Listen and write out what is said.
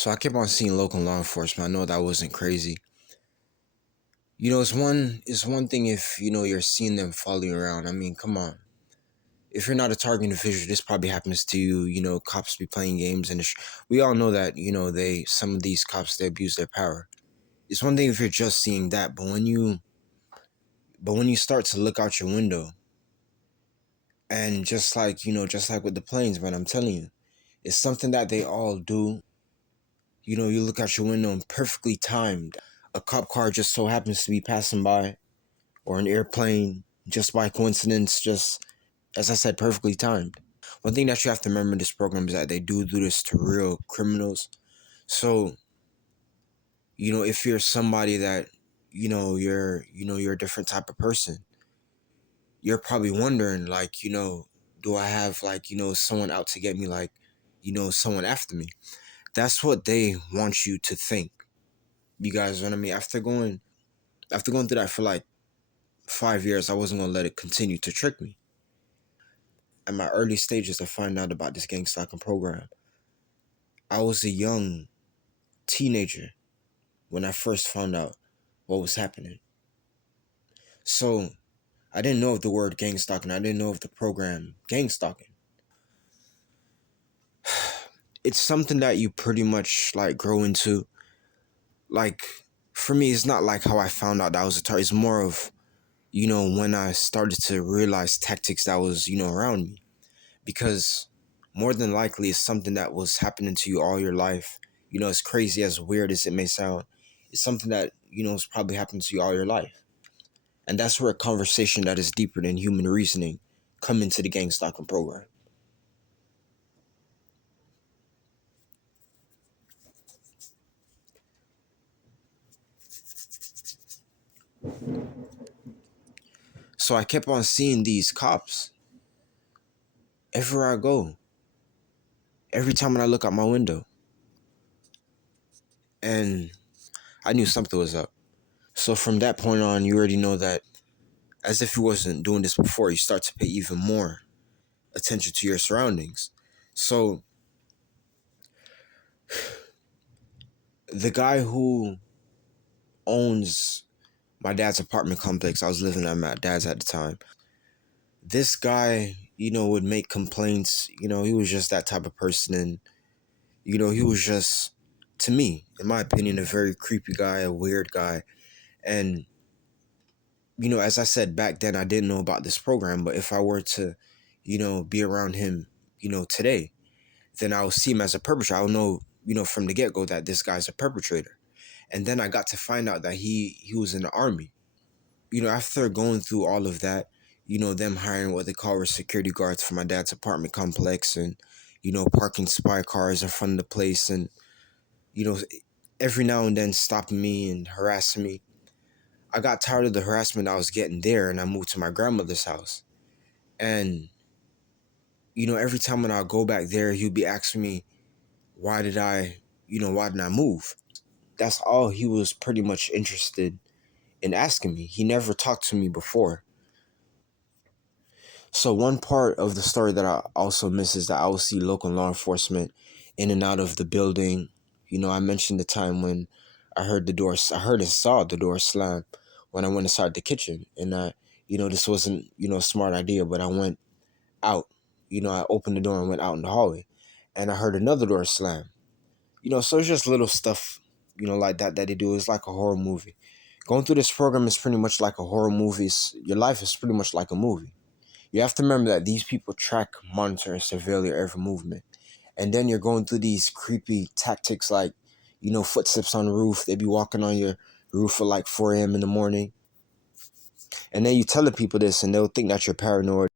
So I kept on seeing local law enforcement. I know that wasn't crazy. It's one thing if you're seeing them following around. I mean, come on. If you're not a target individual, this probably happens to you. Cops be playing games, and we all know that some of these cops they abuse their power. It's one thing if you're just seeing that, but when you start to look out your window, and just like with the planes, man, I'm telling you, it's something that they all do. You look out your window and perfectly timed, a cop car just so happens to be passing by, or an airplane just by coincidence, just as I said, perfectly timed. One thing that you have to remember in this program is that they do this to real criminals. So, if you're somebody that, you're a different type of person, you're probably wondering, like, do I have, like, someone out to get me, like, someone after me? That's what they want you to think. You guys know what I mean? After going through that for like 5 years, I wasn't gonna let it continue to trick me. At my early stages to find out about this Gangstalking program, I was a young teenager when I first found out what was happening. So I didn't know of the word gangstalking. I didn't know of the program gangstalking. It's something that you pretty much like grow into. Like, for me, it's not like how I found out that was a target. It's more of, when I started to realize tactics that was, around me. Because more than likely it's something that was happening to you all your life. As crazy, as weird as it may sound, it's something that, is probably happening to you all your life. And that's where a conversation that is deeper than human reasoning come into the gang stalking program. So I kept on seeing these cops everywhere I go, every time when I look out my window. And I knew something was up. So from that point on, you already know that, as if you wasn't doing this before, you start to pay even more attention to your surroundings. So the guy who owns my dad's apartment complex, I was living at my dad's at the time. This guy, would make complaints. He was just that type of person. And, he was just, to me, in my opinion, a very creepy guy, a weird guy. And, as I said back then, I didn't know about this program. But if I were to, be around him, today, then I'll see him as a perpetrator. I'll know, from the get-go that this guy's a perpetrator. And then I got to find out that he was in the army. After going through all of that, them hiring what they call were security guards for my dad's apartment complex, and, parking spy cars in front of the place, and, you know, every now and then stopping me and harassing me. I got tired of the harassment I was getting there, and I moved to my grandmother's house. And, every time when I go back there, he'd be asking me, why didn't I move? That's all he was pretty much interested in asking me. He never talked to me before. So one part of the story that I also miss is that I will see local law enforcement in and out of the building. I mentioned the time when I heard and saw the door slam when I went inside the kitchen. And this wasn't, a smart idea, but I went out. I opened the door and went out in the hallway. And I heard another door slam. So it's just little stuff, like that they do. It's like a horror movie. Going through this program is pretty much like a horror movie. Your life is pretty much like a movie. You have to remember that these people track, monitor, and surveil your every movement. And then you're going through these creepy tactics like, footsteps on the roof. They be walking on your roof at like 4 a.m. in the morning. And then you tell the people this and they'll think that you're paranoid.